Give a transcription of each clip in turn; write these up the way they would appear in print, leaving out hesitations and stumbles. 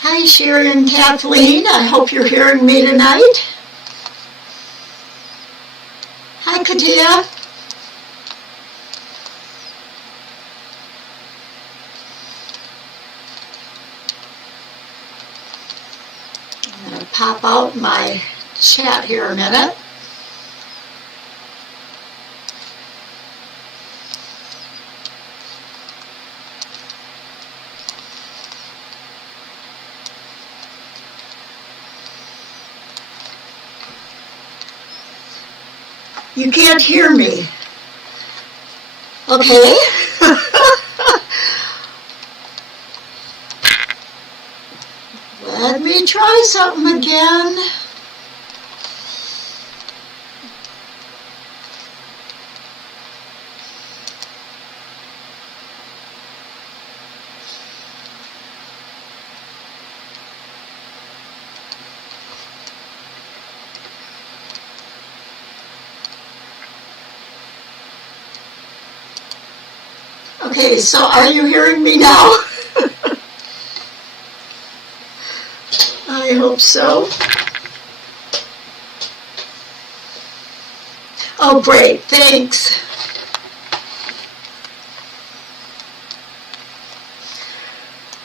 Hi, Sherry and Kathleen. I hope you're hearing me tonight. Hi, Katia. I'm going to pop out my chat here a minute. You can't hear me. Okay. Let me try something again. Okay, so are you hearing me now? I hope so. Oh, great, thanks.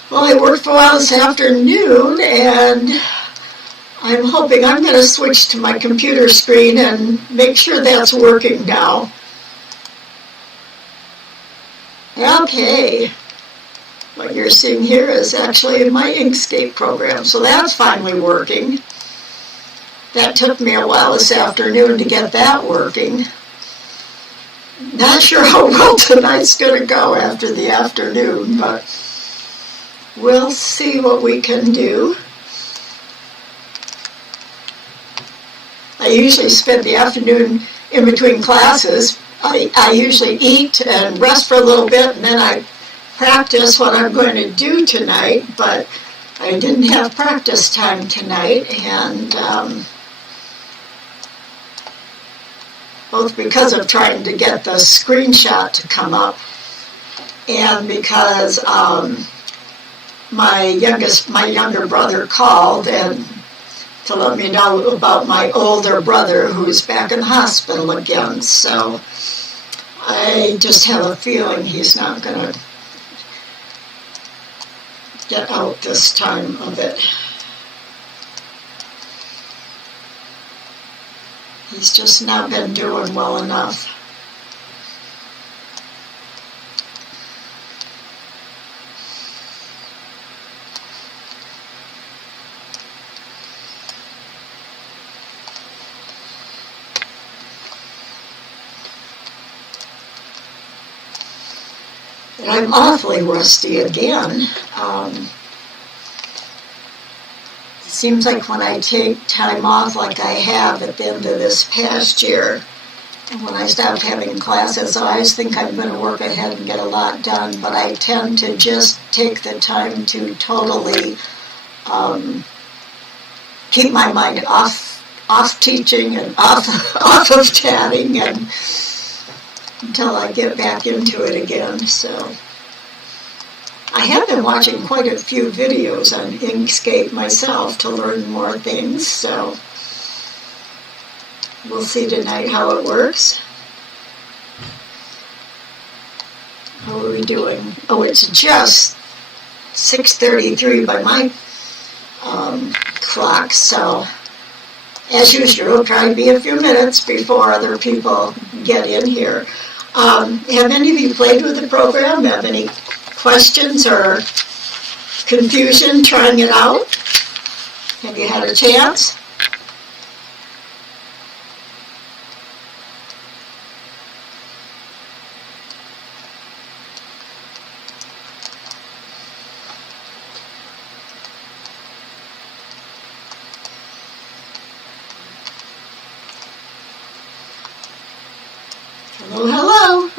Well, I worked for a while this afternoon, and I'm hoping I'm going to switch to my computer screen and make sure that's working now. Okay, what you're seeing here is actually my Inkscape program, so that's finally working. That took me a while this afternoon to get that working. Not sure how well tonight's going to go after the afternoon, but we'll see what we can do. I usually spend the afternoon in between classes. I usually eat and rest for a little bit, and then I practice what I'm going to do tonight, but I didn't have practice time tonight, and both because of trying to get the screenshot to come up and because my younger brother called and to let me know about my older brother who's back in the hospital again. So I just have a feeling he's not going to get out this time of it. He's just not been doing well enough. I'm awfully rusty again. It seems like when I take time off like I have at the end of this past year, and when I stopped having classes, I always think I'm going to work ahead and get a lot done, but I tend to just take the time to totally keep my mind off teaching and off of tatting and until I get back into it again. So I have been watching quite a few videos on Inkscape myself to learn more things, so we'll see tonight how it works. How are we doing? Oh, it's just 6:33 by my clock, so as usual, it'll probably be a few minutes before other people get in here. Have any of you played with the program? Have any questions or confusion trying it out? Have you had a chance? Hello, hello.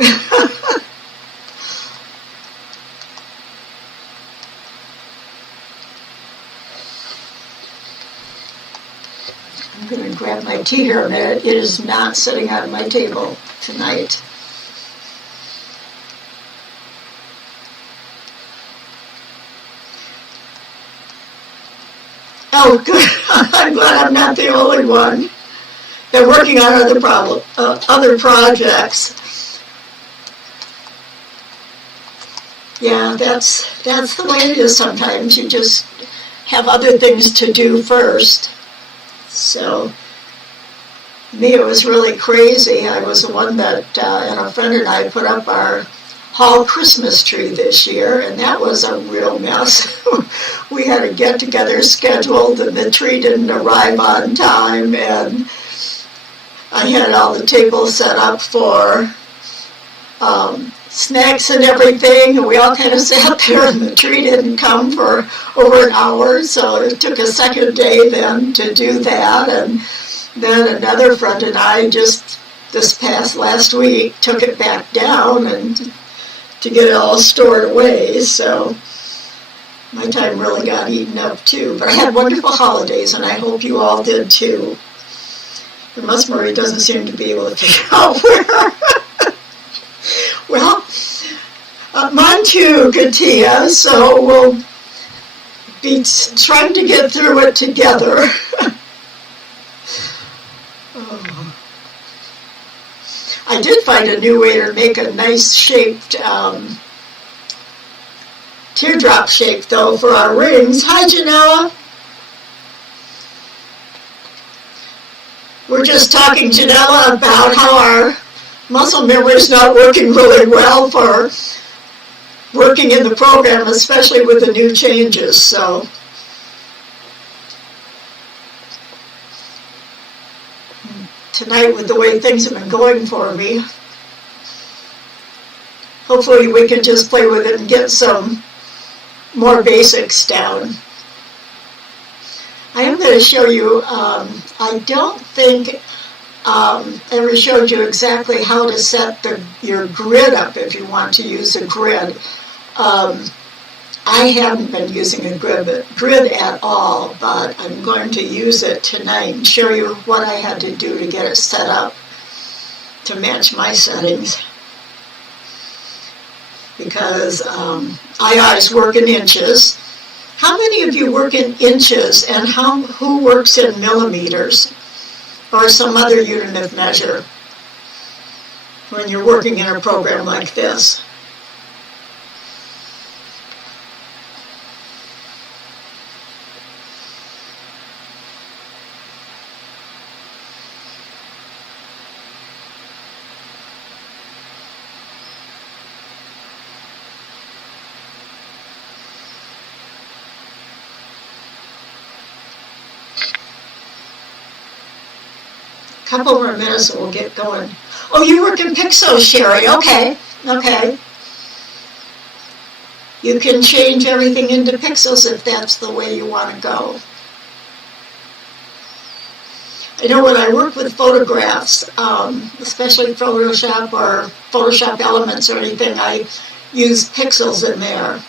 I'm going to grab my tea here a minute. It is not sitting on my table tonight. Oh, good. I'm glad I'm not the only one. They're working on other projects. Yeah, that's the way it is sometimes. You just have other things to do first. So, me, it was really crazy. I was the one that, and a friend and I put up our hall Christmas tree this year, and that was a real mess. We had a get-together scheduled, and the tree didn't arrive on time, and I had all the tables set up for snacks and everything, and we all kind of sat there, and the tree didn't come for over an hour, so it took a second day then to do that, and then another friend and I just this past last week took it back down and to get it all stored away, so my time really got eaten up too. But I had wonderful holidays, and I hope you all did too. The Musmurray doesn't seem to be able to figure out where. Well, mine too, Katia, so we'll be trying to get through it together. I did find a new way to make a nice shaped teardrop shape, though, for our rings. Hi, Janella. We're just talking, Janella, about how our muscle memory is not working really well for working in the program, especially with the new changes. So tonight, with the way things have been going for me, hopefully we can just play with it and get some more basics down. I am going to show you, I don't think ever showed you exactly how to set your grid up if you want to use a grid. I haven't been using a grid at all, but I'm going to use it tonight and show you what I had to do to get it set up to match my settings. Because I always work in inches. How many of you work in inches, and who works in millimeters or some other unit of measure when you're working in a program like this? Couple more minutes and we'll get going. Oh, you work in pixels, Sherry. Okay. You can change everything into pixels if that's the way you want to go. I know when I work with photographs, especially Photoshop or Photoshop Elements or anything, I use pixels in there.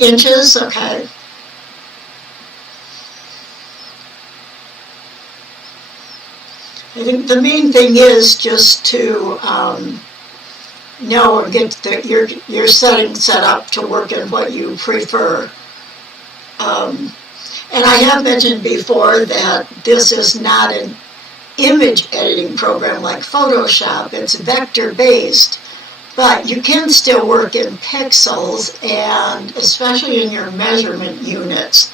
Inches, okay. I think the main thing is just to know or get your settings set up to work in what you prefer. And I have mentioned before that this is not an image editing program like Photoshop. It's vector-based, but you can still work in pixels, and especially in your measurement units.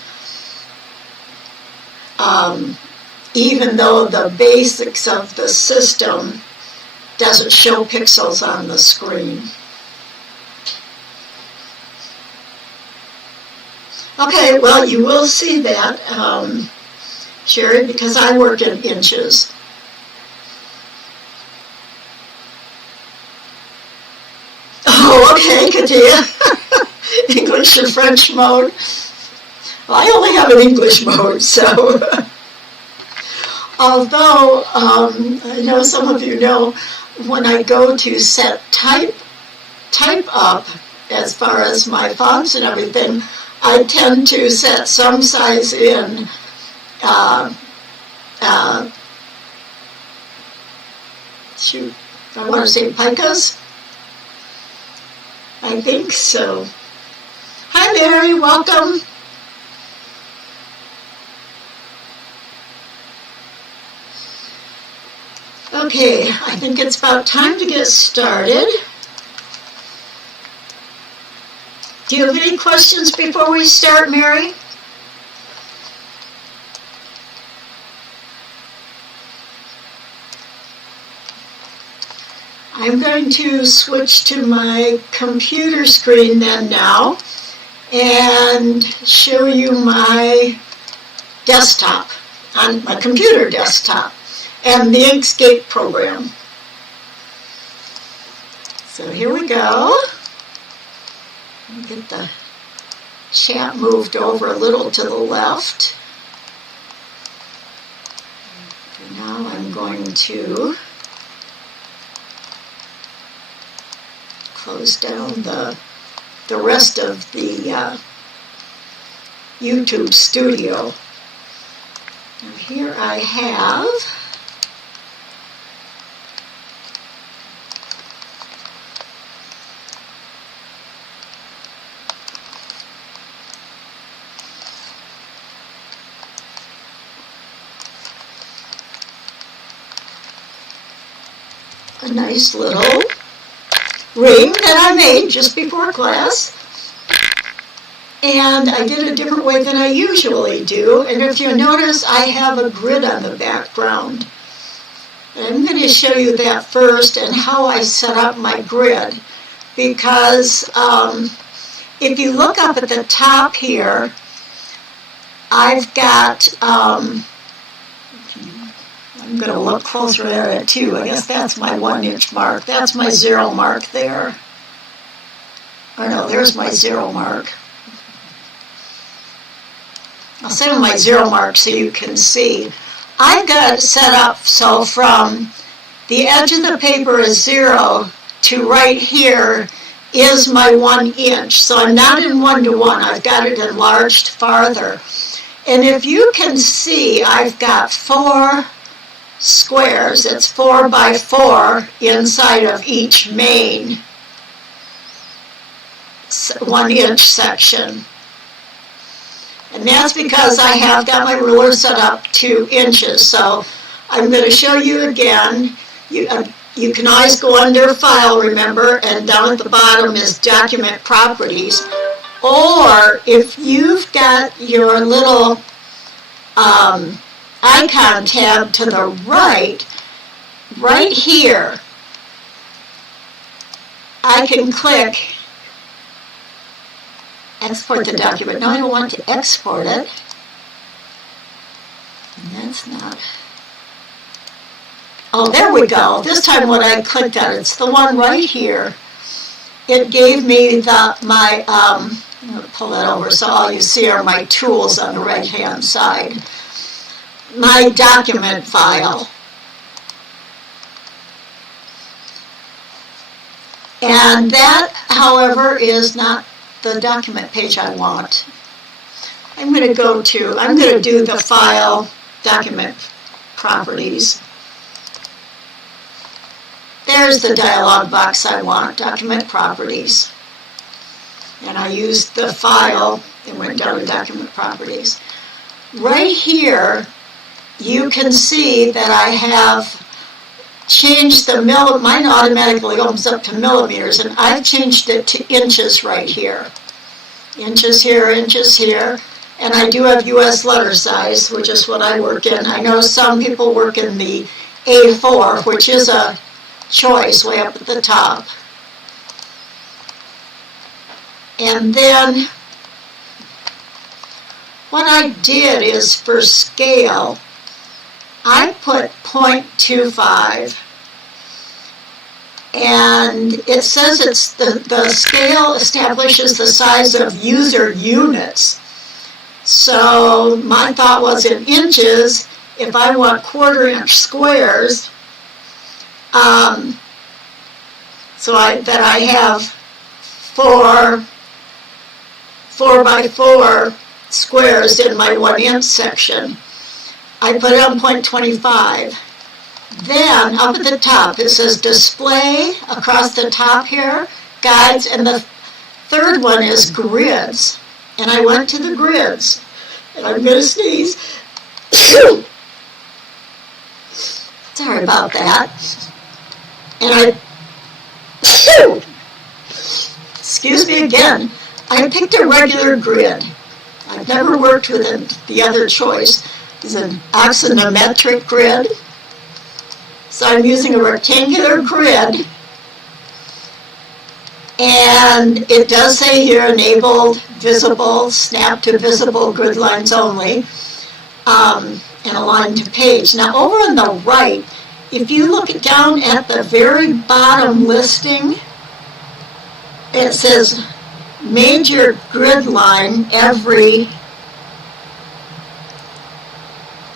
Even though the basics of the system doesn't show pixels on the screen. Okay, well, you will see that, Sherry, because I work in inches. Oh, okay, Katia. English or French mode. Well, I only have an English mode, so... Although, I know some of you know, when I go to set type up, as far as my fonts and everything, I tend to set some size in I want to say picas. I think so. Hi, Mary, welcome. Okay, I think it's about time to get started. Do you have any questions before we start, Mary? I'm going to switch to my computer screen then now and show you my desktop, on my computer desktop, and the Inkscape program. So here we go. Let me get the chat moved over a little to the left. And now I'm going to close down the rest of the YouTube studio. And here I have a nice little ring that I made just before class. And I did it a different way than I usually do. And if you notice, I have a grid on the background. And I'm going to show you that first and how I set up my grid. Because if you look up at the top here, I've got, I'm going to look closer at it too. I guess that's my 1-inch mark. That's my 0 mark there. Or no, there's my 0 mark. I'll send my 0 mark so you can see. I've got it set up so from the edge of the paper is 0 to right here is my 1 inch. So I'm not in 1-to-1. I've got it enlarged farther. And if you can see, I've got 4 squares. It's 4 by 4 inside of each main 1-inch section. And that's because I have got my ruler set up 2 inches. So I'm going to show you again. You can always go under File, remember, and down at the bottom is Document Properties. Or if you've got your little icon tab to the right here, I can click Export the document. No, I don't want to export it. And that's not. Oh, there we go. This time when I clicked on it, it's the one right here. It gave me my, I'm going to pull that over so all you see are my tools on the right-hand side. My document file. And that, however, is not the document page I want. I'm going to do the File, Document Properties. There's the dialog box I want, Document Properties. And I used the File and went down to Document Properties. Right here, you can see that I have changed the mine automatically opens up to millimeters, and I've changed it to inches right here. Inches here, and I do have US letter size, which is what I work in. I know some people work in the A4, which is a choice way up at the top. And then what I did is for scale, I put 0.25, and it says it's the scale establishes the size of user units. So my thought was in inches, if I want 1/4-inch squares, so I have 4 by 4 squares in my 1-inch section. I put it on 0.25. Then up at the top it says display across the top here, guides, and third one is grids. And I went to the grids. And I'm going to sneeze. Sorry about that. And excuse me again, I picked a regular grid. I've never worked with it. The other choice is an axonometric grid. So I'm using a rectangular grid. And it does say here, enabled, visible, snap to visible grid lines only, and align to page. Now over on the right, if you look down at the very bottom listing, it says major grid line every,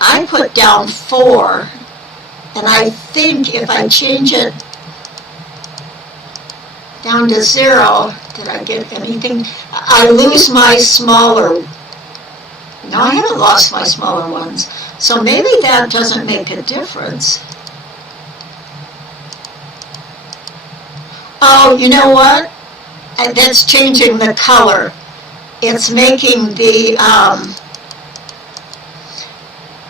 I put down 4, and I think if I change it down to 0, did I get anything? I lose my smaller, no, I haven't lost my smaller ones, so maybe that doesn't make a difference. Oh, you know what? That's changing the color. It's making the,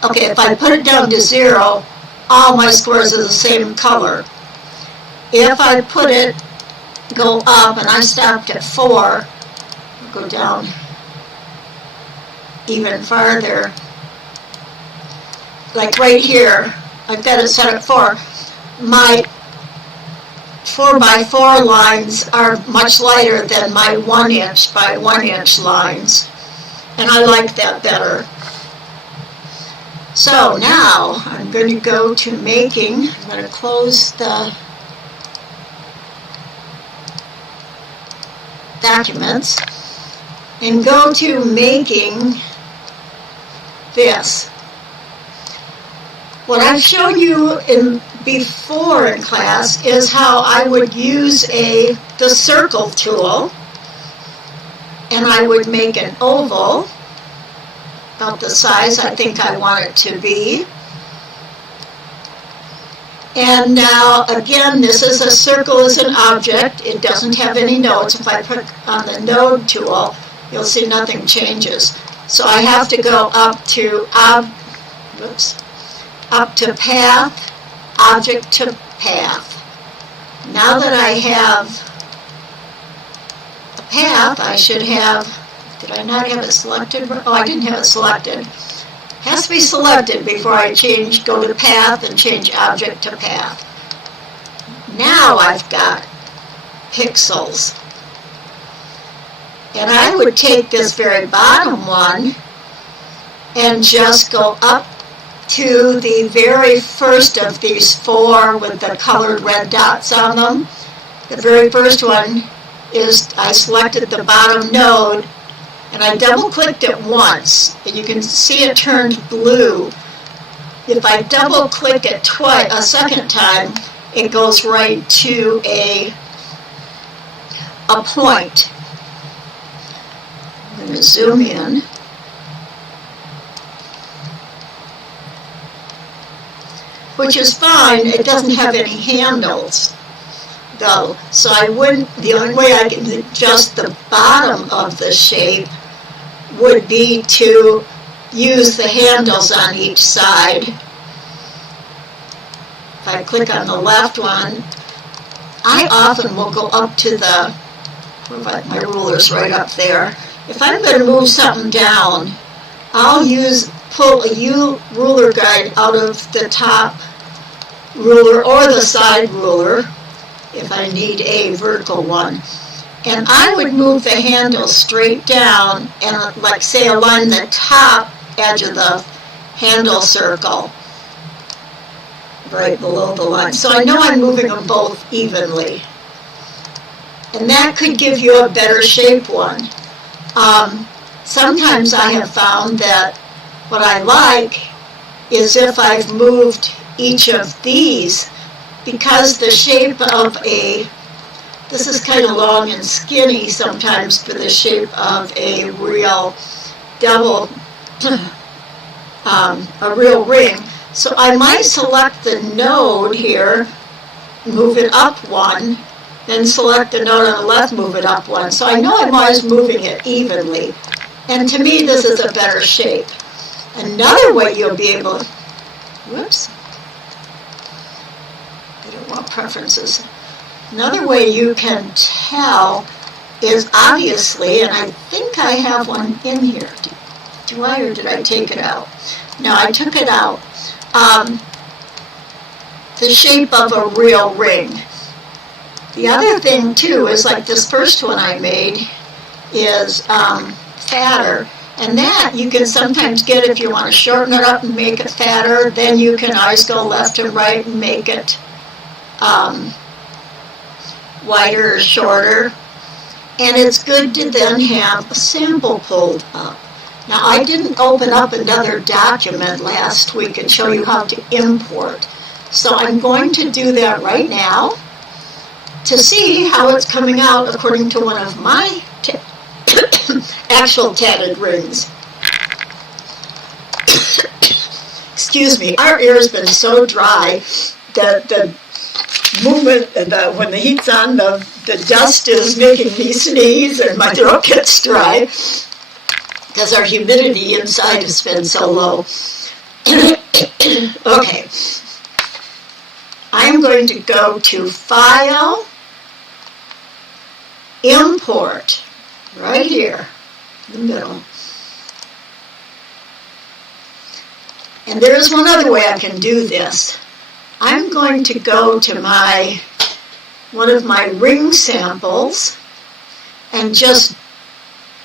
okay, if I put it down to 0, all my squares are the same color. If I put it, go up, and I stopped at 4, go down even farther, like right here, I've got it set at 4. My 4x4 lines are much lighter than my 1" by 1" lines, and I like that better. So now I'm going to go to making. I'm going to close the documents and go to making this. What I've shown you before in class is how I would use the circle tool, and I would make an oval about the size I think I want it to be. And now again, this is a circle as an object. It doesn't have any nodes. If I put on the node tool, you'll see nothing changes. So I have to go up to path, object to path. Now that I have a path, I should have, did I not have it selected? Oh, I didn't have it selected. It has to be selected before I go to path and change object to path. Now I've got pixels. And I would take this very bottom one and just go up to the very first of these 4 with the colored red dots on them. The very first one is I selected the bottom node, and I double-clicked it once, and you can see it turned blue. If I double-click it a second time, it goes right to a point. I'm going to zoom in. Which is fine. It doesn't have any handles, though. So the only way I can adjust the bottom of the shape would be to use the handles on each side. If I click on the left one, I often will go up to my ruler's right up there. If I'm going to move something down, I'll pull a ruler guide out of the top ruler or the side ruler if I need a vertical one. And I would move the handle straight down and, like, say, align the top edge of the handle circle right below the line. So I know I'm moving them both evenly. And that could give you a better shape one. Sometimes I have found that what I like is if I've moved each of these, because the shape of this is kind of long and skinny sometimes for the shape of a real double, a real ring. So I might select the node here, move it up 1, then select the node on the left, move it up one. So I know I'm always moving it evenly. And to me, this is a better shape. Another way you'll be able, whoops, I don't want preferences. Another way you can tell is obviously, and I think I have one in here. Do I, or did I take it out? No, I took it out. The shape of a real ring. The other thing too is, like this first one I made is fatter, and that you can sometimes get if you want to shorten it up and make it fatter. Then you can always go left and right and make it wider or shorter. And it's good to then have a sample pulled up. Now, I didn't open up another document last week and show you how to import. So I'm going to do that right now to see how it's coming out according to one of my actual tatted rings. Excuse me, our ear has been so dry that the movement, when the heat's on, the dust is making me sneeze and my throat gets dry because our humidity inside has been so low. Okay. I'm going to go to File, Import, right here in the middle. And there's one other way I can do this. I'm going to go to one of my ring samples and just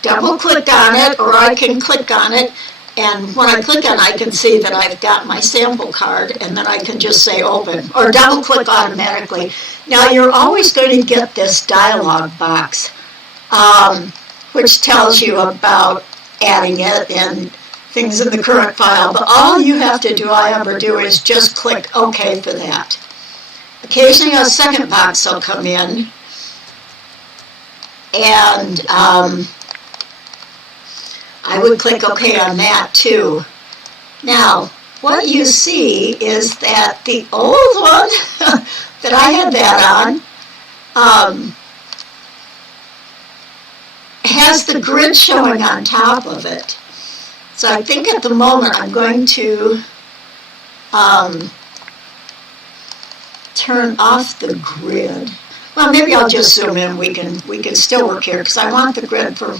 double click on it, or I can click on it, and when I click on it, I can see that I've got my sample card, and then I can just say open, or double click automatically. Now you're always going to get this dialog box, which tells you about adding it and things in the current file, but all you have to do, I ever do, is just click OK for that. Occasionally a second box will come in, and I would click OK on that too. Now, what you see is that the old one that I had that on has the grid showing on top of it. So I think at the moment I'm going to turn off the grid. Well, maybe I'll just zoom in. We can still work here because I want the grid for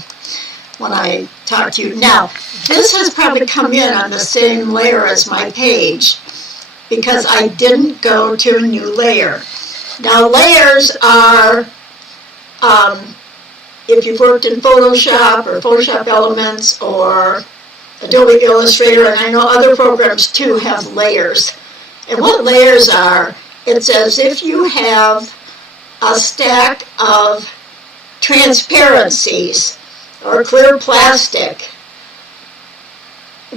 when I talk to you. Now, this has probably come in on the same layer as my page because I didn't go to a new layer. Now, layers are, if you've worked in Photoshop or Photoshop Elements or Adobe Illustrator, and I know other programs too have layers. And what layers are, it's as if you have a stack of transparencies or clear plastic,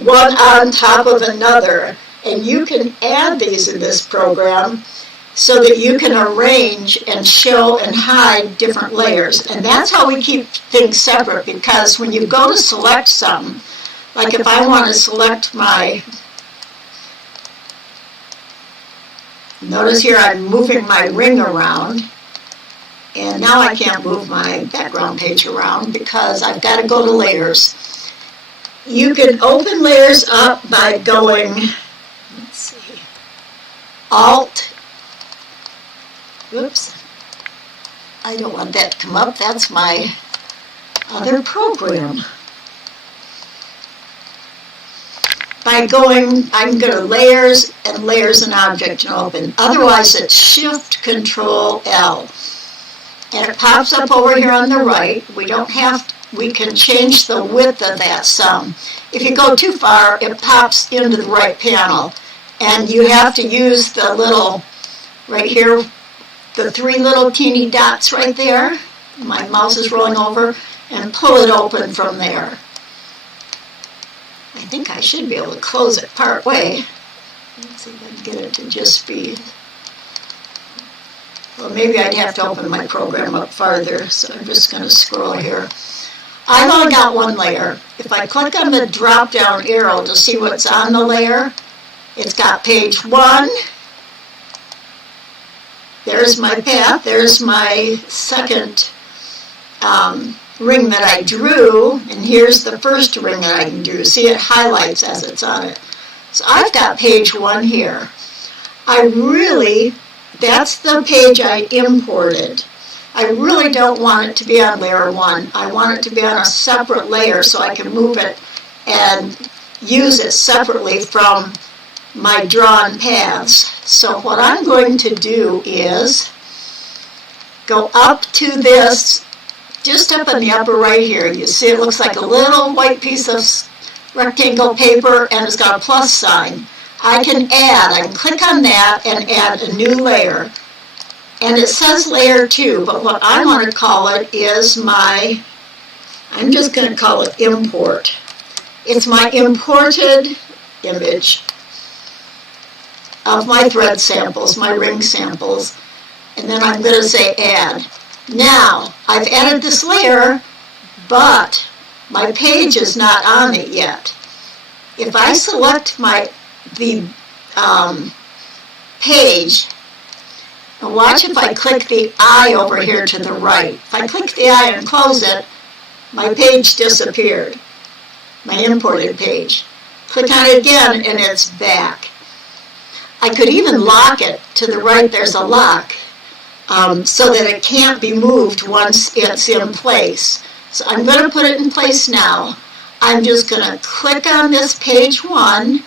one on top of another, and you can add these in this program so that you can arrange and show and hide different layers. And that's how we keep things separate, because when you go to select some, like if I want to select my, notice here I'm moving my ring around, and now I can't move my background page around because I've got to go to layers. You can open layers up by going, let's see, Alt, oops, I don't want that to come up, that's my other program. By going, I can go to layers and layers and object and open. Otherwise it's Shift Control L. And it pops up over here on the right. We can change the width of that some. If you go too far, it pops into the right panel. And you have to use the little, right here, the three little teeny dots right there. My mouse is rolling over, and pull it open from there. I think I should be able to close it part way. Let's see if I can get it to just be, well, maybe I'd have to open my program up farther, so I'm just going to scroll here. I've only got one layer. If I click on the drop-down arrow to see what's on the layer, it's got page 1, there's my path, there's my second ring that I drew, and here's the first ring that I can do. See, it highlights as it's on it. So I've got page 1 here. That's the page I imported. I really don't want it to be on layer 1. I want it to be on a separate layer so I can move it and use it separately from my drawn paths. So what I'm going to do is go up to this, just up in the upper right here. You see it looks like a little white piece of rectangle paper, and it's got a plus sign. I can click on that and add a new layer. And it says layer 2, but what I want to call it is I'm just going to call it import. It's my imported image of my thread samples, my ring samples. And then I'm going to say add. Now, I've added this layer, but my page is not on it yet. If I select the page, and watch if I click the eye over here to the right. If I click the eye and close it, my page disappeared, my imported page. Click on it again and it's back. I could even lock it. To the right there's a lock so that it can't be moved once it's in place. So I'm going to put it in place now. I'm just going to click on this page 1,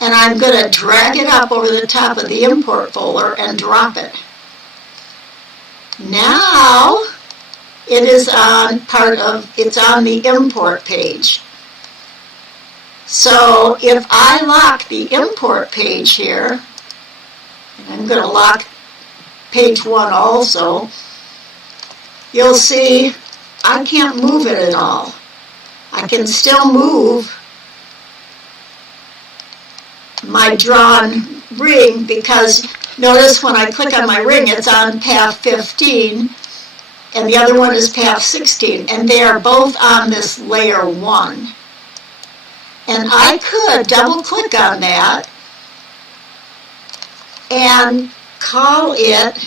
and I'm going to drag it up over the top of the import folder and drop it. Now it is it's on the import page. So if I lock the import page here, and I'm going to lock page 1 also, you'll see I can't move it at all. I can still move my drawn ring because notice when I click on my ring it's on path 15 and the other one is path 16, and they are both on this layer 1. And I could double click on that and call it,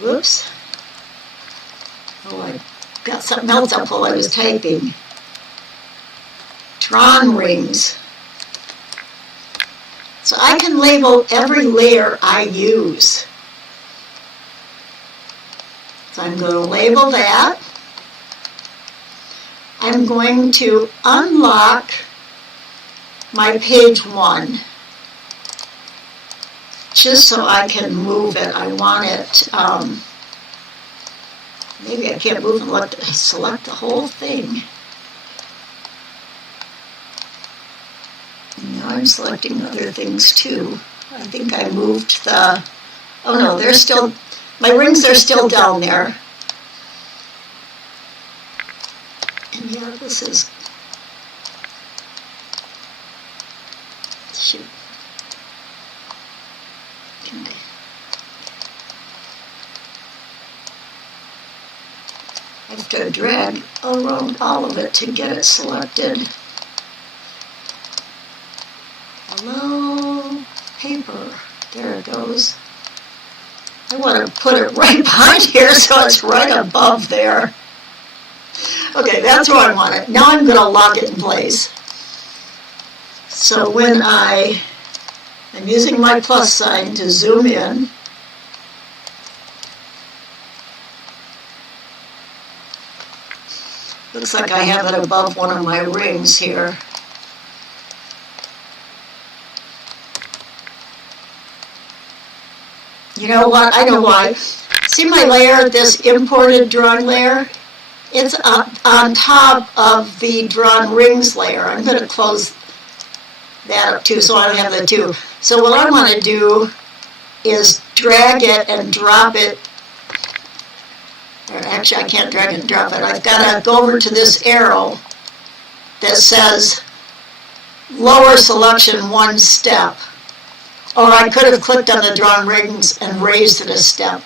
whoops, oh, I got something else up while I was typing. Drawn rings. So I can label every layer I use. So I'm going to label that. I'm going to unlock my page 1 just so I can move it. I want it, maybe I can't move and select the whole thing. Now I'm selecting other things too. I think I moved oh no, they're still, my rings are still down there. And yeah, this is, shoot. I have to drag around all of it to get it selected. Hello, paper. There it goes. I want to put it right behind here so it's right above there. Okay, that's where I want it. Now I'm going to lock it in place. So when I'm using my plus sign to zoom in, looks like I have it above one of my rings here. You know what? I know why. See my layer, this imported drawn layer? It's on top of the drawn rings layer. I'm going to close that up too so I don't have the two. So what I want to do is drag it and drop it. Or actually, I can't drag it and drop it. I've got to go over to this arrow that says lower selection 1 step. Or I could have clicked on the drawn rings and raised it a step.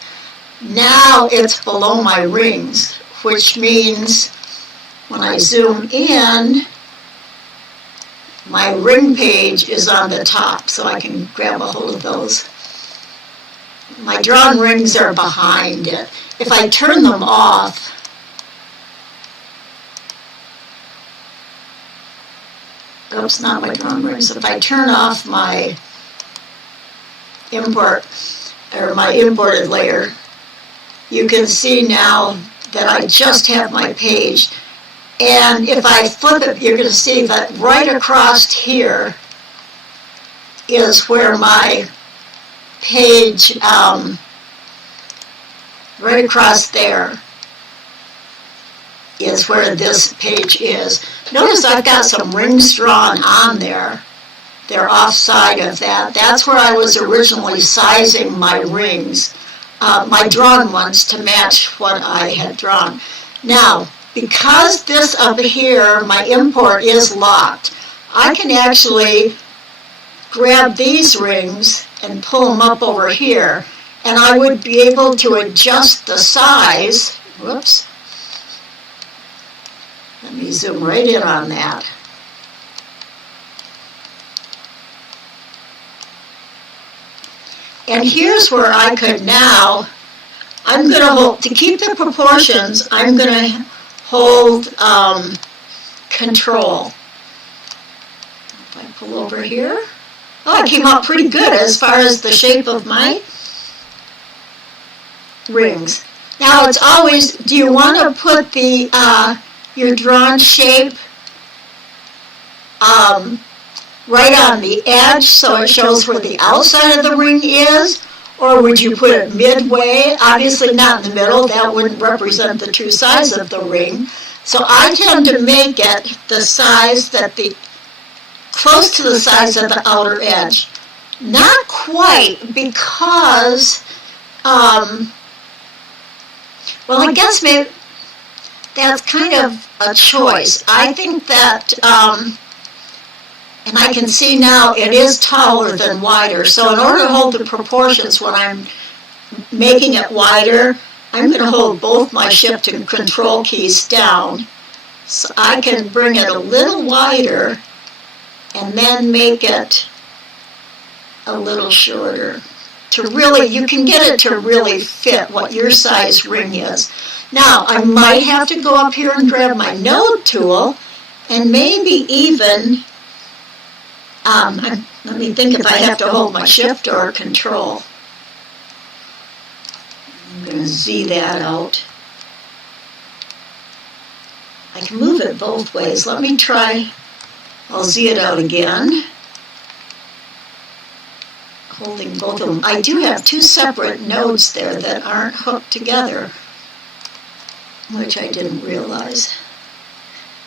Now it's below my rings, which means when I zoom in, my ring page is on the top, so I can grab a hold of those. My drawn rings are behind it. If I turn them off, oops, not my drawn rings. If I turn off my import, or my imported layer, you can see now that I just have my page. And if I flip it, you're going to see that right across here is where my page, right across there is where this page is. Notice I've got some rings drawn on there. They're offside of that. That's where I was originally sizing my rings, my drawn ones, to match what I had drawn. Now, because this up here, my import is locked, I can actually grab these rings and pull them up over here, and I would be able to adjust the size. Whoops. Let me zoom right in on that. And here's where I could now, I'm going to hold, to keep the proportions, I'm going to hold Control. If I pull over here, oh, it came out pretty good as far as the shape of my rings. Now it's always, do you want to put the your drawn shape right on the edge so it shows where the outside of the ring is? Or would you put it midway? Obviously not in the middle. That wouldn't represent the true size of the ring. So I tend to make it the size that close to the size of the outer edge. Not quite, because, well, I guess maybe that's kind of a choice. I think that, and I can see now it is taller than wider. So in order to hold the proportions when I'm making it wider, I'm going to hold both my Shift and Control keys down. So I can bring it a little wider and then make it a little shorter. To really, you can get it to really fit what your size ring is. Now, I might have to go up here and grab my node tool and maybe even, let me think if I have to hold my Shift or Control. I'm going to Z that out. I can move it both ways. Let me try. I'll Z it out again. Holding both of them. I do have two separate nodes there that aren't hooked together, which I didn't realize.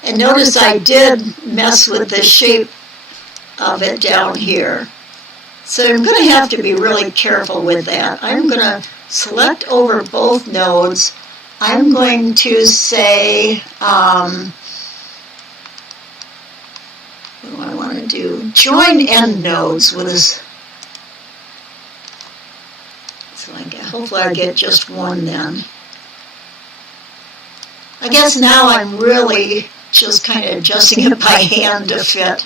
And notice I did mess with the shape of it down here. So I'm going to have to be really careful with that. I'm going to select over both nodes. I'm going to say, what do I want to do? Join end nodes with this. So hopefully I get just one then. I guess now I'm really just kind of adjusting it by hand to fit.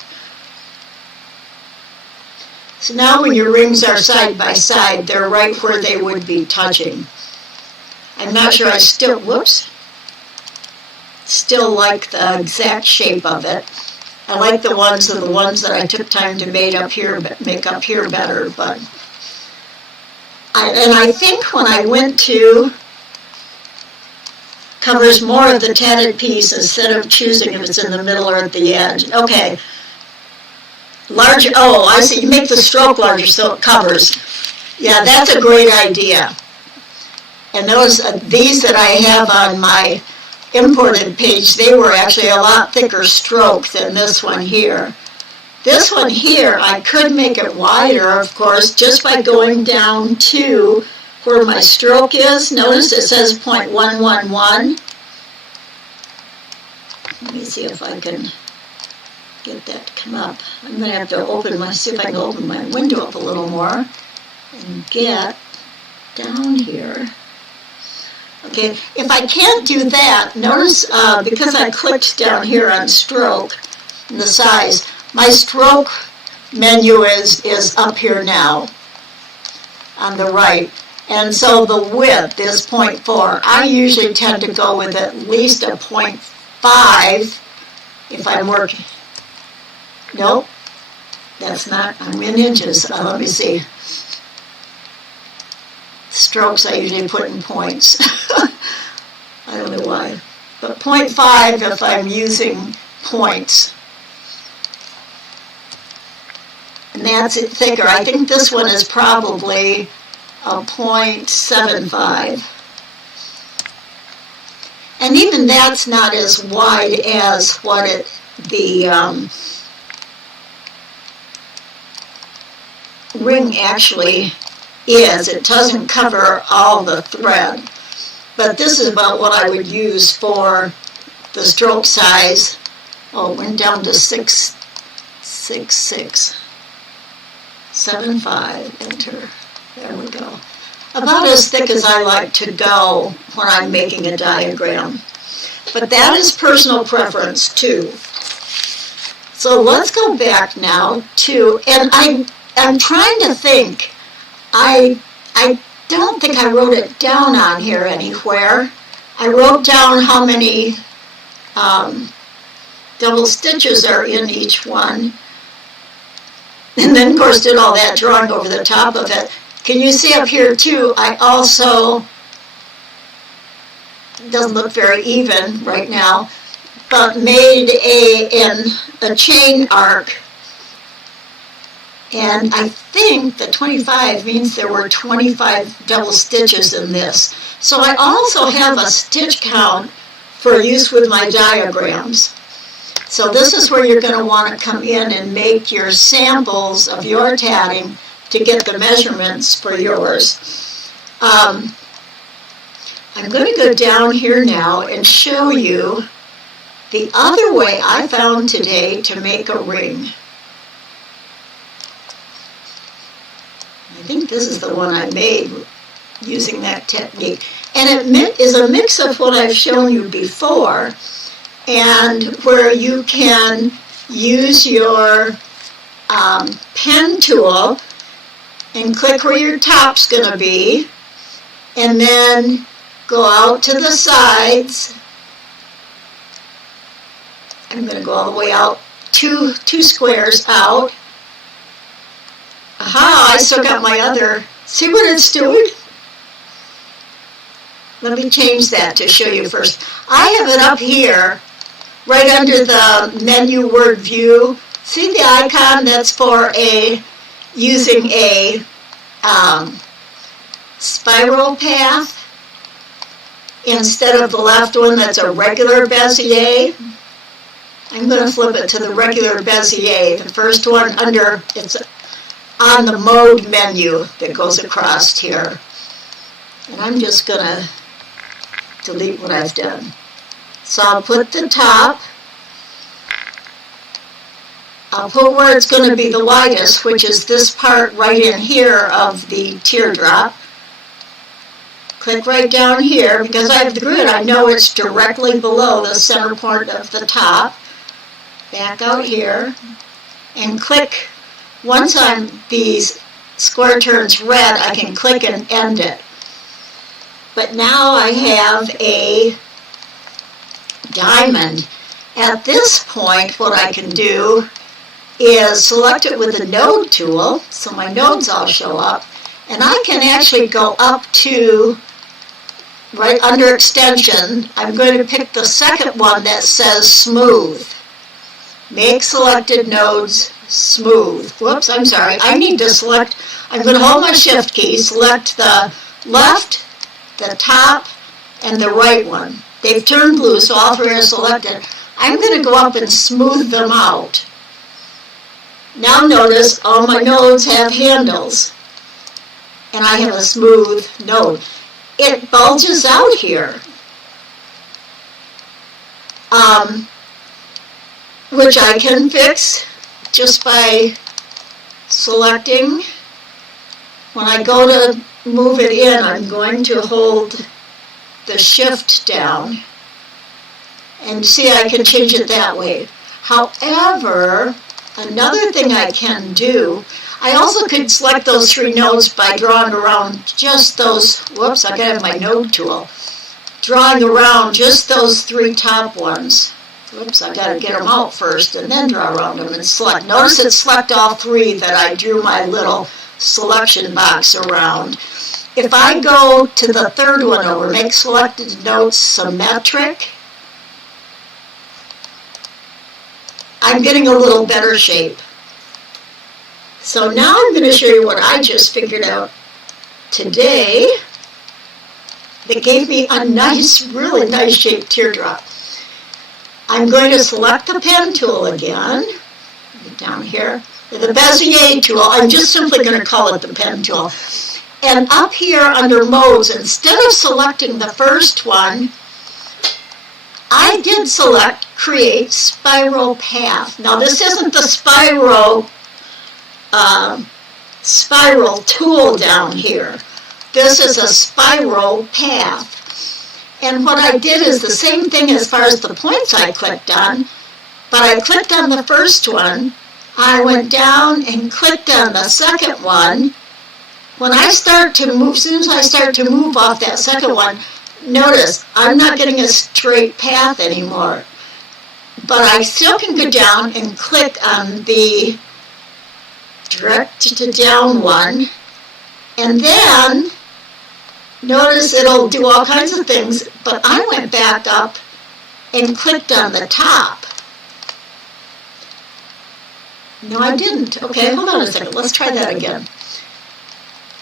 So now when your rings are side by side, they're right where they would be touching. I'm not sure I still, still like the exact shape of it. I like the ones that I took time to make up here better, but I think when I went to covers more of the tatted piece instead of choosing if it's in the middle or at the edge. Okay. Larger, oh, I see, you make the stroke larger so it covers. Yeah, that's a great idea. And those, these that I have on my imported page, they were actually a lot thicker stroke than this one here. This one here, I could make it wider, of course, just by going down to where my stroke is. Notice it says 0.111. Let me see if I can get that to come up. I'm going to have to see if I can open my window up a little more and get down here. Okay, if I can't do that, notice because I clicked down here on stroke and the size, My stroke menu is up here now on the right. And so the width is 0.4. I usually tend to go with at least a 0.5 if I'm working. Nope, that's not, I'm in inches. Let me see. Strokes I usually put in points. I don't know why. But 0.5 if I'm using points. And that's it thicker. I think this one is probably a 0.75. And even that's not as wide as what the ring actually is. It doesn't cover all the thread. But this is about what I would use for the stroke size. Oh, it went down to 6.6.75, enter. There we go. About as thick as I like to go when I'm making a diagram. But that is personal preference too. So let's go back now to, and I'm trying to think, I don't think I wrote it down on here anywhere. I wrote down how many double stitches are in each one. And then, of course, did all that drawing over the top of it. Can you see up here, too, I also, doesn't look very even right now, but made a chain arc. And I think the 25 means there were 25 double stitches in this. So I also have a stitch count for use with my diagrams. So this is where you're going to want to come in and make your samples of your tatting to get the measurements for yours. I'm going to go down here now and show you the other way I found today to make a ring. I think this is the one I made using that technique. And it is a mix of what I've shown you before, and where you can use your pen tool and click where your top's going to be, and then go out to the sides. I'm going to go all the way out, two squares out. Aha, I still got my other, see what it's doing? Let me change that to show you first. I have it up here, right under the menu word view. See the icon that's for using a spiral path instead of the left one that's a regular Bezier? I'm going to flip it to the regular Bezier. The first one under, it's on the mode menu that goes across here. And I'm just going to delete what I've done. So I'll put the top, I'll put where it's going to be the widest, which is this part right in here of the teardrop. Click right down here, because I have the grid, I know it's directly below the center point of the top. Back out here, and click. Once these square turns red, I can click and end it. But now I have a diamond. At this point, what I can do is select it with the node tool, so my nodes all show up, and I can actually go up to, right under extension, I'm going to pick the second one that says smooth. Make selected nodes smooth. Whoops, I'm sorry. I need to select, I'm going to hold my shift key, select the left, the top, and the right one. They've turned blue, so all three are selected. I'm going to go up and smooth them out. Now notice all my nodes have handles, and I have a smooth node. It bulges out here, which I can fix just by selecting. When I go to move it in, I'm going to hold the shift down, and see, I can change it that way. However, Another thing I can do, I also could select those 3 nodes by drawing around just those, whoops, I gotta have my node tool, drawing around just those 3 top ones. Whoops, I gotta get them out first and then draw around them and select. Notice it select all 3 that I drew my little selection box around. If I go to the 3rd one over, make selected nodes symmetric, I'm getting a little better shape. So now I'm going to show you what I just figured out today that gave me a nice, really nice shaped teardrop. I'm going to select the pen tool again, down here, the Bezier tool. I'm just simply going to call it the pen tool. And up here under modes, instead of selecting the first one, I did select create spiral path. Now this isn't the spiral tool down here. This is a spiral path. And what I did is the same thing as far as the points I clicked on, but I clicked on the first one, I went down and clicked on the second one. When I start to move, as soon as I start to move off that second one, notice I'm not getting a straight path anymore. But I still can go down and click on the direct to down one, and then notice it'll do all kinds of things, but I went back up and clicked on the top. No, I didn't. Okay, hold on a second. Let's try that again.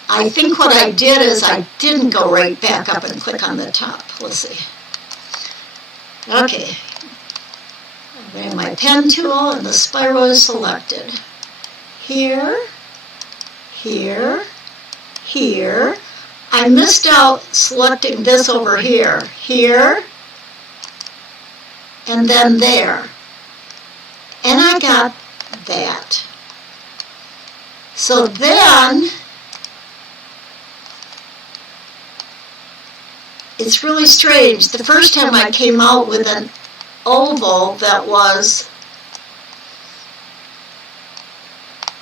I think what I did is I didn't go right back up and click on the top. Let's see. Okay. I'm getting my pen tool and the spiral is selected. Here, here, here. I missed out selecting this over here. Here, and then there. And I got that. So then, it's really strange. The first time I came out with an oval that was,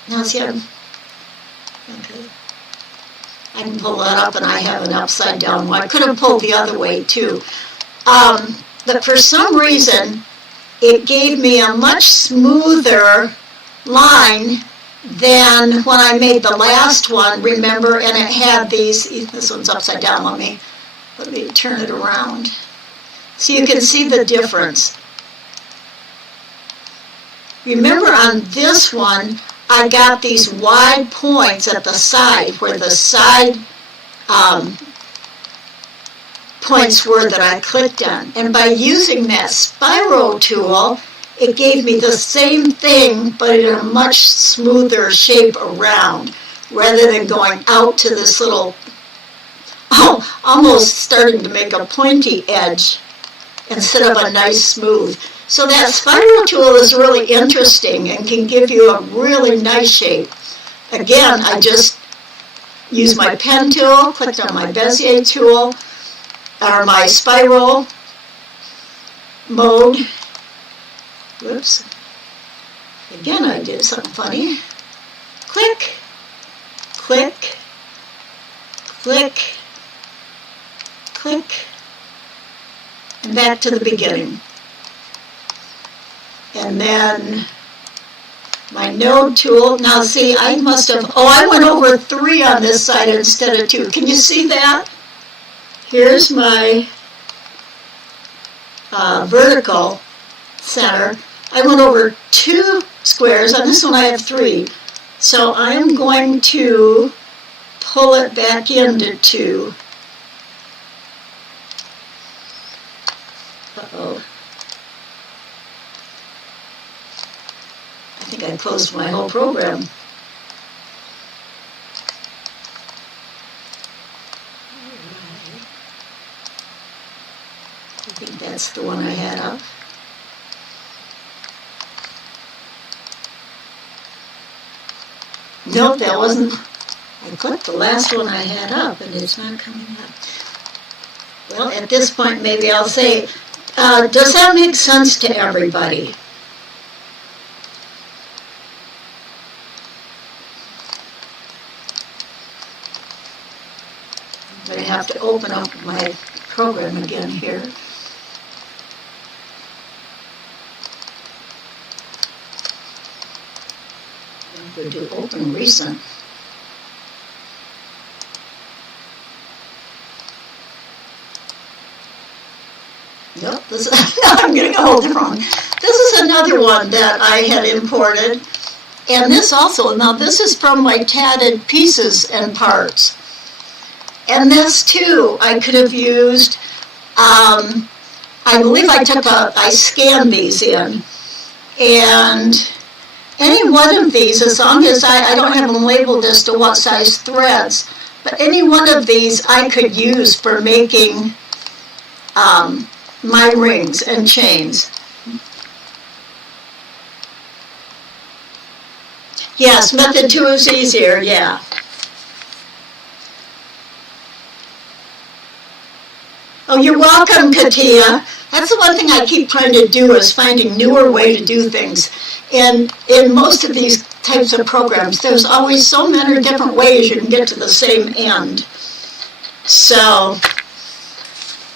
now see, okay. I can pull that up and I have an upside down one. I could have pulled the other way too. But for some reason, it gave me a much smoother line than when I made the last one, remember, and it had these, this one's upside down, let me turn it around. So you can see the difference. Remember on this one, I got these wide points at the side, where the side points were that I clicked on. And by using that spiral tool, it gave me the same thing, but in a much smoother shape around, rather than going out to this little, almost starting to make a pointy edge instead of a nice smooth. So that spiral tool is really interesting and can give you a really nice shape. Again, I just used my pen tool, clicked on my Bezier tool, or my spiral mode. Whoops. Again, I did something funny. Click, click, click, click, and back to the beginning. And then my node tool. Now see, I must have, I went over 3 on this side instead of 2. Can you see that? Here's my vertical center. I went over 2 squares. On this one I have 3. So I'm going to pull it back into 2. Uh-oh. I think I closed my whole program. I think that's the one I had up. Nope, that wasn't. I clicked the last one I had up and it's not coming up. Well, at this point maybe I'll say, does that make sense to everybody? I'm going to have to open up my program again here. I'm going to do open recent. Nope, this is, I'm getting a whole different one. This is another one that I had imported. And this also, now this is from my tatted pieces and parts. And this too, I could have used, I believe I scanned these in. And any one of these, as long as I don't have them labeled as to what size threads, but any one of these I could use for making my rings and chains. Yes, method 2 is easier, yeah. Oh, you're welcome, Katia. That's the one thing I keep trying to do, is finding newer way to do things. And in most of these types of programs, there's always so many different ways you can get to the same end. So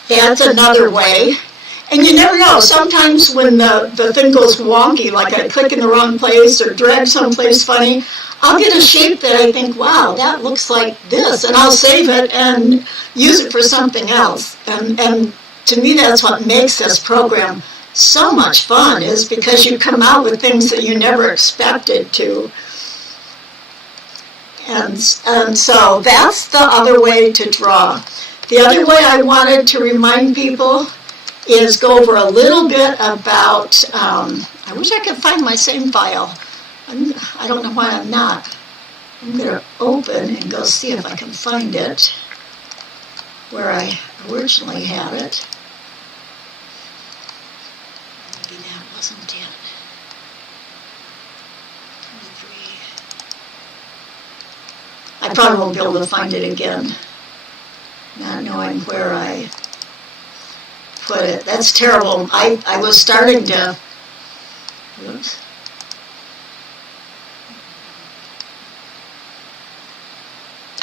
that's another way. And you never know, sometimes when the thing goes wonky, like I click in the wrong place or drag someplace funny, I'll get a shape that I think, wow, that looks like this, and I'll save it and use it for something else. And to me, that's what makes this program so much fun, is because you come out with things that you never expected to. And so that's the other way to draw. The other way I wanted to remind people is go over a little bit about, I wish I could find my same file. I don't know why I'm not. I'm going to open and go see if I can find it where I originally had it. Maybe that wasn't it. 23. I probably won't be able to find it again, not knowing where I put it. That's terrible. I was starting to, whoops.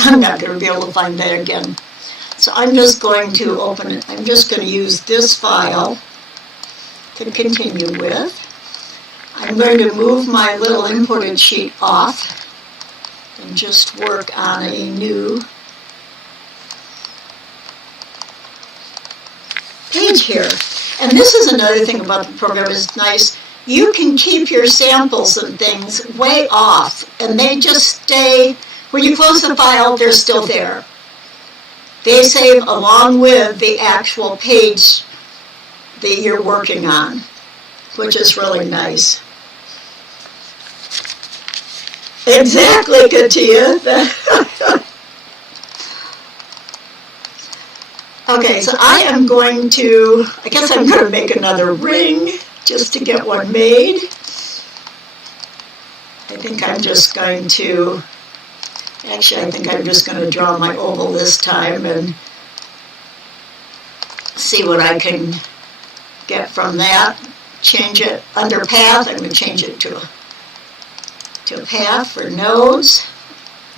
I'm not going to be able to find that again. So I'm just going to open it. I'm just going to use this file to continue with. I'm going to move my little imported sheet off and just work on a new page here. And this is another thing about the program is nice. You can keep your samples and things way off, and they just stay. When you close the file, they're still there. They save along with the actual page that you're working on, which is really nice. Exactly, Katia. Okay, so I am going to, I guess I'm going to make another ring just to get one made. I think I'm just going to, actually I think I'm just going to draw my oval this time and see what I can get from that. Change it under path. I'm going to change it to a path for nodes.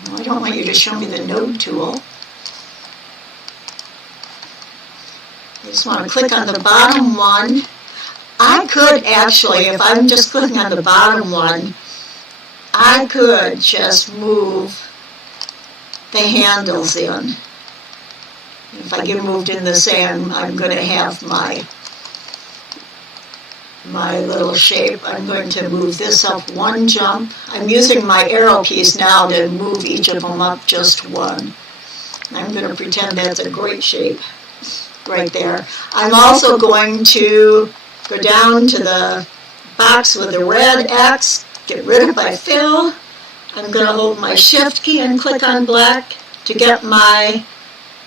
No, I don't want you to show me the node tool. I just want to click on the bottom one. I could actually, if I'm just clicking on the bottom one, I could just move the handles in. If I get moved in the sand, I'm going to have my little shape. I'm going to move this up one jump. I'm using my arrow keys now to move each of them up just one. I'm going to pretend that's a great shape right there. I'm also going to go down to the box with the red X, get rid of my fill. I'm going to hold my shift key and click on black to get my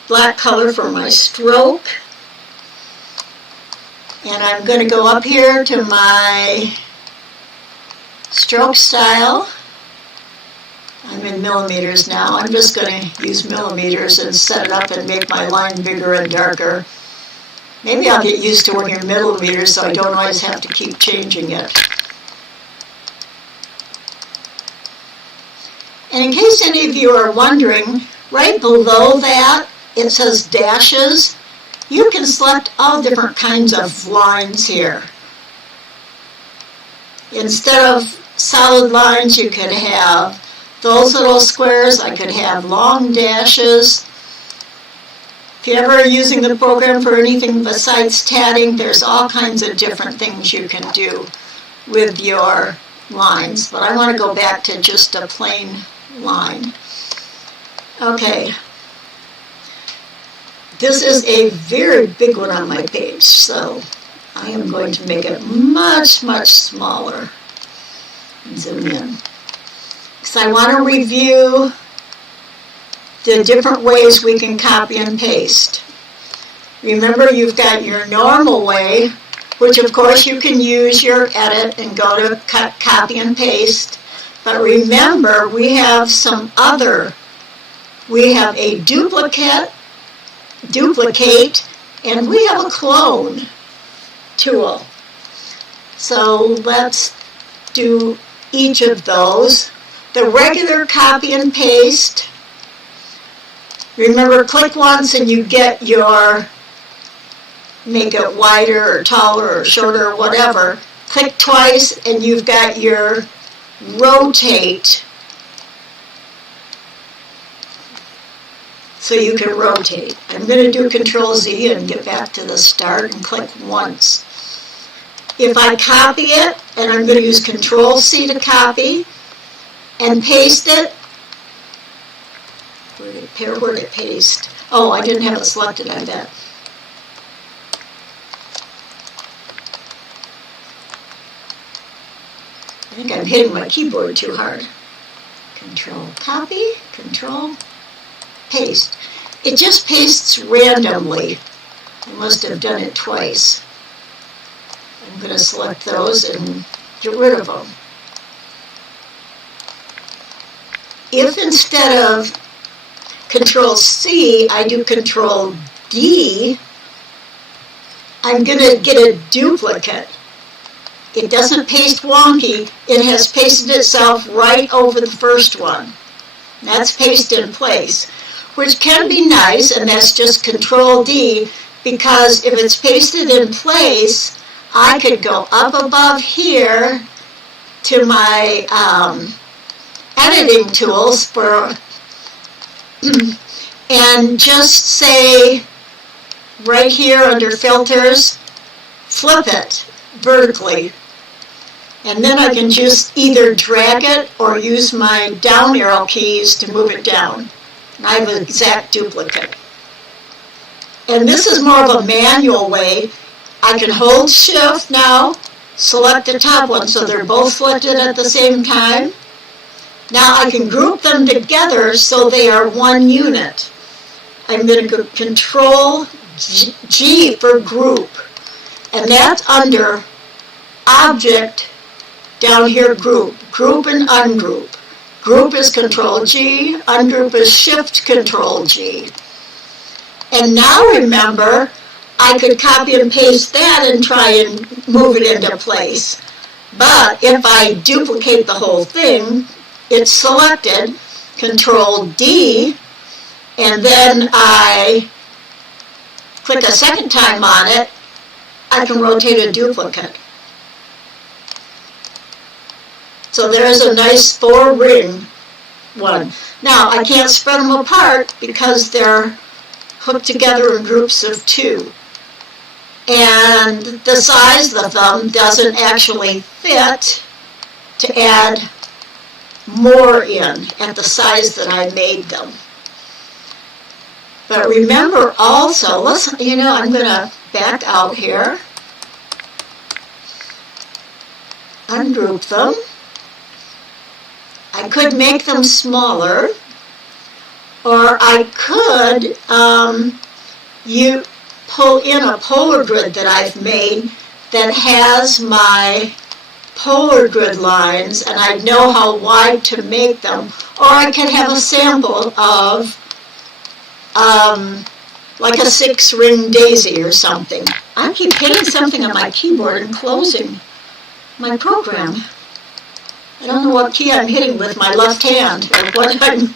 black color for my stroke. And I'm going to go up here to my stroke style. I'm in millimeters now. I'm just going to use millimeters and set it up and make my line bigger and darker. Maybe I'll get used to working in millimeters so I don't always have to keep changing it. And in case any of you are wondering, right below that it says dashes, you can select all different kinds of lines here. Instead of solid lines, you could have those little squares. I could have long dashes. If you're ever using the program for anything besides tatting, there's all kinds of different things you can do with your lines. But I want to go back to just a plain line. Okay. This is a very big one on my page, so I am going to make it much, much smaller. Zoom in. Because I want to review the different ways we can copy and paste. Remember, you've got your normal way, which of course you can use your edit and go to copy and paste. But remember, we have some other. We have a duplicate, and we have a clone tool. So let's do each of those. The regular copy and paste, remember, click once and you get your, make it wider or taller or shorter or whatever. Click twice and you've got your rotate. So you can rotate. I'm going to do Control Z and get back to the start and click once. If I copy it, and I'm going to use Control C to copy and paste it. Where did it paste? Oh, I didn't have it selected, I bet. I think I'm hitting my keyboard too hard. Control copy, Control paste. It just pastes randomly. I must have done it twice. I'm going to select those and get rid of them. If instead of Control C, I do Control D, I'm going to get a duplicate. It doesn't paste wonky. It has pasted itself right over the first one. That's paste in place, which can be nice, and that's just Control D, because if it's pasted in place, I could go up above here to my editing tools for and just say right here under filters, flip it vertically. And then I can just either drag it or use my down arrow keys to move it down. And I have an exact duplicate. And this is more of a manual way. I can hold Shift now, select the top one so they're both selected at the same time. Now I can group them together so they are one unit. I'm going to go Control G for group. And that's under Object, down here Group. Group and Ungroup. Group is Control G, Ungroup is Shift Control G. And now remember, I could copy and paste that and try and move it into place. But if I duplicate the whole thing, it's selected, Control D, and then I click a second time on it, I can rotate a duplicate. So there's a nice 4-ring one. Now, I can't spread them apart because they're hooked together in groups of 2. And the size of them doesn't actually fit to add more in at the size that I made them. But remember also, I'm going to back out here, ungroup them. I could make them smaller, or I could pull in a polar grid that I've made that has my polar grid lines, and I know how wide to make them. Or I can have a sample of like a 6-ring daisy or something. I keep hitting something on my keyboard and closing my program. I don't know what key I'm hitting with my left hand, or what I'm...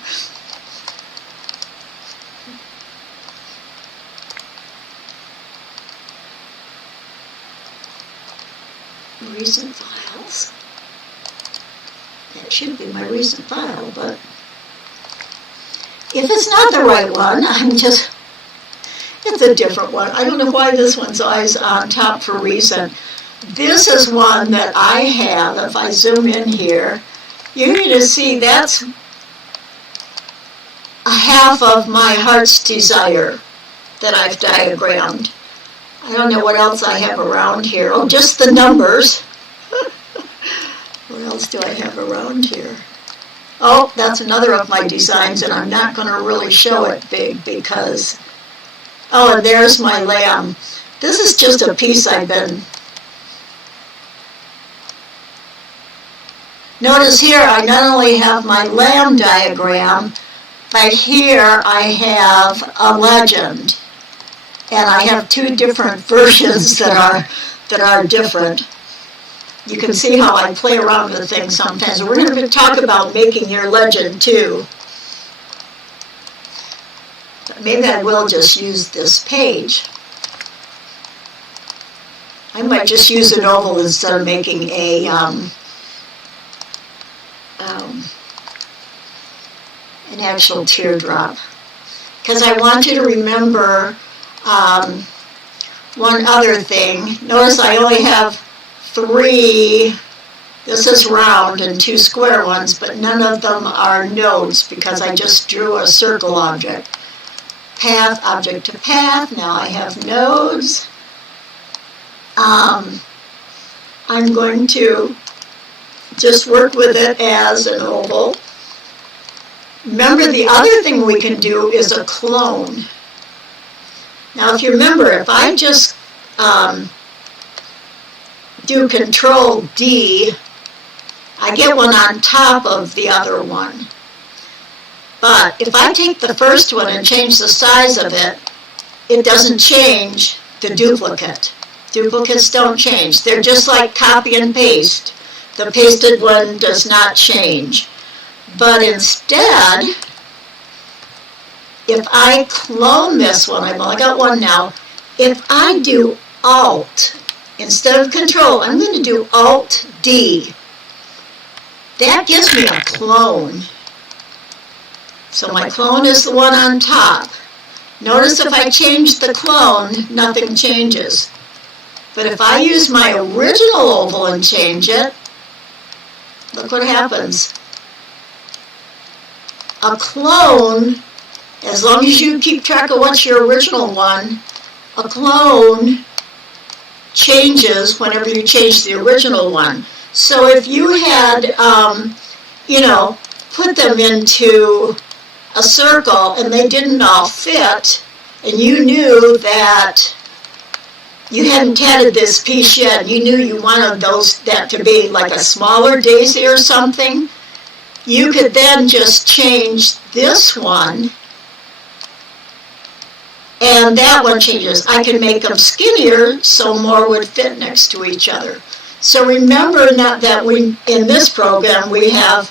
recent files. That should be my recent file, but if it's not the right one, it's a different one. I don't know why this one's always on top for recent. This is one that I have. If I zoom in here, you're going to see that's a half of my heart's desire that I've diagrammed. I don't know what else I have around here. Oh, just the numbers. What else do I have around here? Oh, that's another of my designs, and I'm not going to really show it big because, oh, and there's my lamb. This is just a piece I've been. Notice here I not only have my lamb diagram, but here I have a legend. And I have two different versions that are different. You can see how I play around with things sometimes. We're going to talk about making your legend too. But maybe I will just use this page. I might just use an oval instead of making an actual teardrop. Because I want you to remember one other thing. Notice I only have 3, this is round, and 2 square ones, but none of them are nodes because I just drew a circle object. Path, object to path, now I have nodes. I'm going to just work with it as an oval. Remember, the other thing we can do is a clone. Now, if you remember, if I just do Control D, I get one on top of the other one. But if I take the first one and change the size of it, it doesn't change the duplicate. Duplicates don't change. They're just like copy and paste. The pasted one does not change. But instead, if I clone this one, I've only got one now, if I do Alt, instead of Control, I'm going to do Alt-D. That gives me a clone. So my clone is the one on top. Notice if I change the clone, nothing changes. But if I use my original oval and change it, look what happens. A clone, as long as you keep track of what's your original one, a clone changes whenever you change the original one. So if you had, put them into a circle and they didn't all fit, and you knew that you hadn't tatted this piece yet, you knew you wanted that to be like a smaller daisy or something, you could then just change this one, and that one changes. I can make them skinnier so more would fit next to each other. So remember not that in this program we have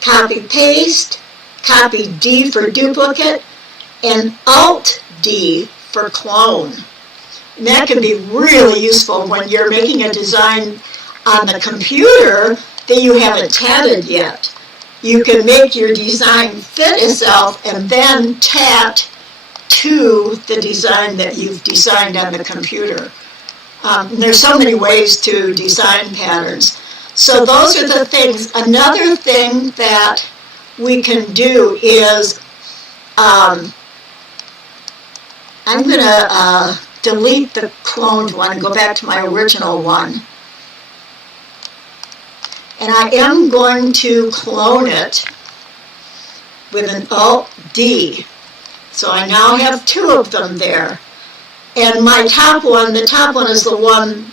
copy-paste, copy-D for duplicate, and Alt-D for clone. And that can be really useful when you're making a design on the computer that you haven't tatted yet. You can make your design fit itself and then tat to the design that you've designed on the computer. There's so many ways to design patterns. So those are the things. Another thing that we can do is, I'm going to delete the cloned one and go back to my original one. And I am going to clone it with an Alt-D. So I now have 2 of them there. And my top one, the top one is the one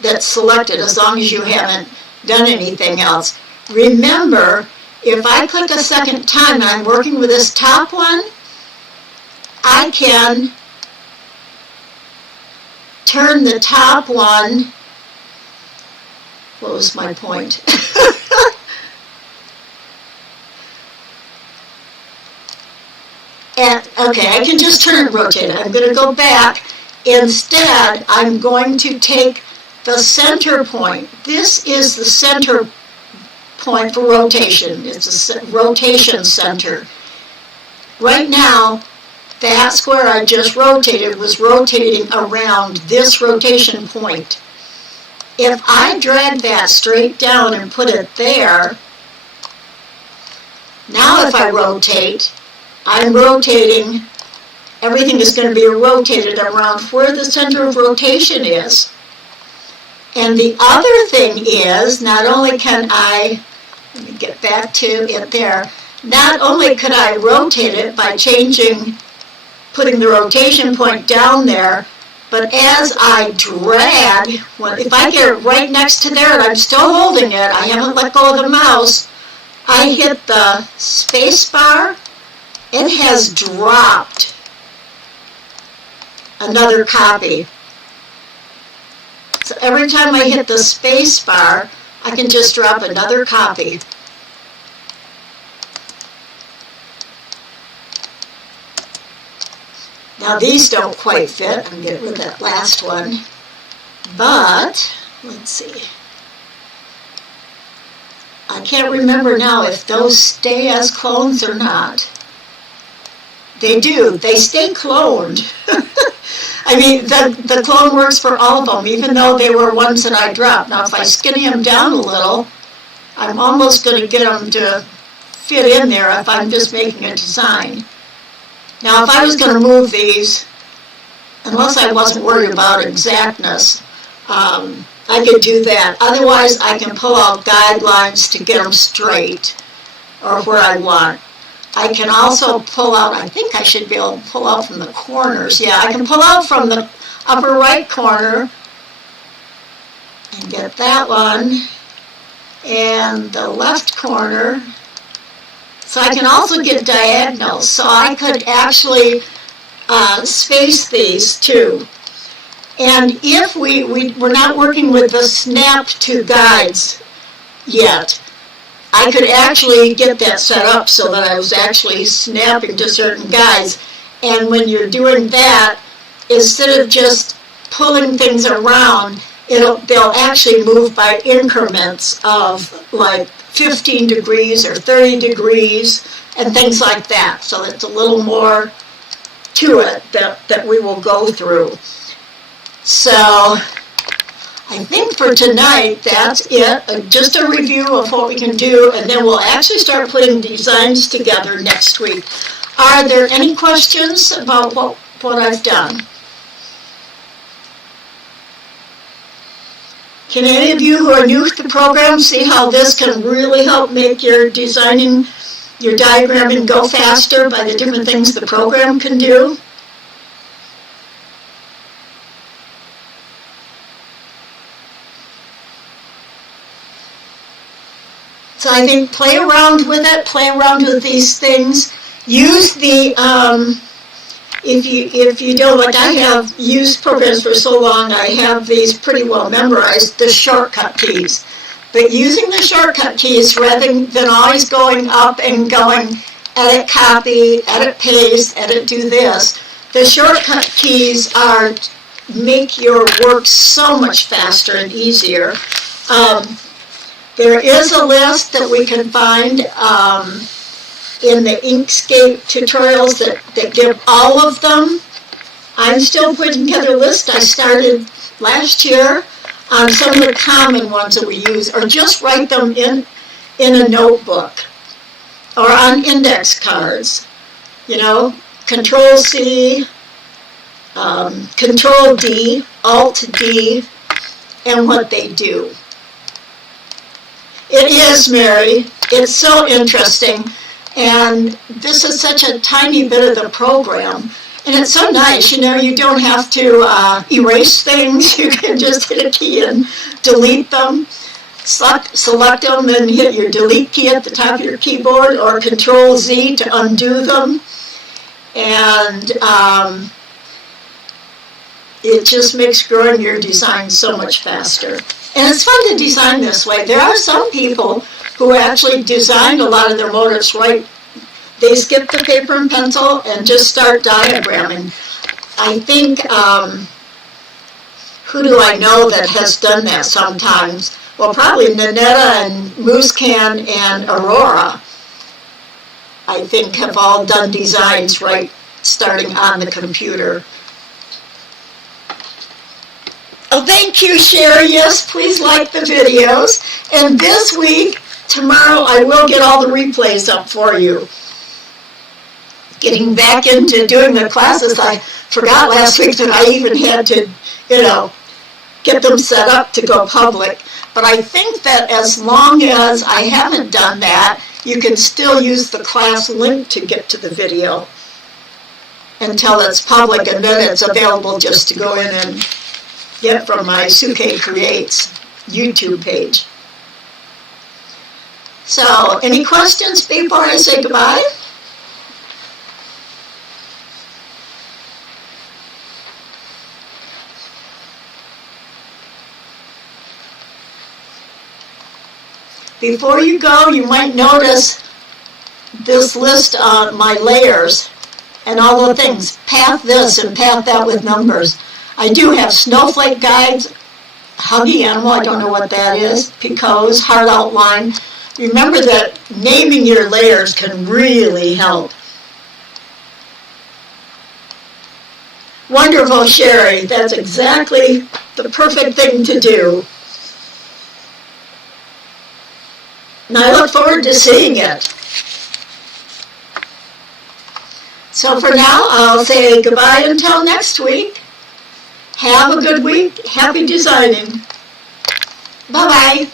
that's selected as long as you haven't done anything else. Remember, if I click a second time and I'm working with this top one, I can turn the top one. What was my point? Okay, I can just turn and rotate it. I'm going to go back. Instead, I'm going to take the center point. This is the center point for rotation. It's a rotation center. Right now, that square I just rotated was rotating around this rotation point. If I drag that straight down and put it there, now if I rotate, I'm rotating, everything is going to be rotated around where the center of rotation is. And the other thing is, not only can I, let me get back to it there, not only could I rotate it by changing, putting the rotation point down there, but as I drag, if I get it right next to there and I'm still holding it, I haven't let go of the mouse, I hit the space bar, it has dropped another copy. So every time I hit the space bar, I can just drop another copy. Now these don't quite fit. I'm getting rid of that last one. But, let's see. I can't remember now if those stay as clones or not. They do. They stay cloned. I mean, the clone works for all of them, even though they were ones that I dropped. Now, if I skinny them down a little, I'm almost going to get them to fit in there if I'm just making a design. Now, if I was going to move these, unless I wasn't worried about exactness, I could do that. Otherwise, I can pull out guidelines to get them straight or where I want. I can also pull out, I think I should be able to pull out from the corners. Yeah, I can pull out from the upper right corner and get that one, and the left corner. So I can also get diagonals. So I could actually space these too. And if we're not working with the snap to guides yet, I could actually get that set up so that I was actually snapping to certain guides. And when you're doing that, instead of just pulling things around, they'll actually move by increments of like 15 degrees or 30 degrees and things like that. So it's a little more to it that we will go through. So I think for tonight, that's it. Just a review of what we can do, and then we'll actually start putting designs together next week. Are there any questions about what I've done? Can any of you who are new to the program see how this can really help make your designing, your diagramming go faster by the different things the program can do? So I think play around with it, play around with these things. Use the, if you don't, like I have used programs for so long, I have these pretty well memorized, the shortcut keys. But using the shortcut keys rather than always going up and going edit copy, edit paste, edit do this, the shortcut keys make your work so much faster and easier. There is a list that we can find in the Inkscape tutorials that give all of them. I'm still putting together a list I started last year on some of the common ones that we use, or just write them in a notebook or on index cards. You know, Control C, Control D, Alt D, and what they do. It is, Mary. It's so interesting. And this is such a tiny bit of the program. And it's so nice, you know, you don't have to erase things. You can just hit a key and delete them. Select them and hit your delete key at the top of your keyboard, or Control Z to undo them. And it just makes growing your design so much faster. And it's fun to design this way. There are some people who actually designed a lot of their motifs right. They skip the paper and pencil and just start diagramming. I think, who do I know that has done that sometimes? Well, probably Nanetta and Moosecan and Aurora, I think, have all done designs right starting on the computer. Oh, thank you, Sherry. Yes, please like the videos. And this week, tomorrow, I will get all the replays up for you. Getting back into doing the classes, I forgot last week that I even had to, get them set up to go public. But I think that as long as I haven't done that, you can still use the class link to get to the video until it's public, and then it's available just to go in and get from my Suke Creates YouTube page. So, any questions before I say goodbye? Before you go, you might notice this list of my layers and all the things. Path this and path that with numbers. I do have snowflake guides, huggy animal, I don't know what that is, picots, heart outline. Remember that naming your layers can really help. Wonderful, Sherry. That's exactly the perfect thing to do. And I look forward to seeing it. So for now, I'll say goodbye until next week. Have a good week. Happy designing. Bye-bye.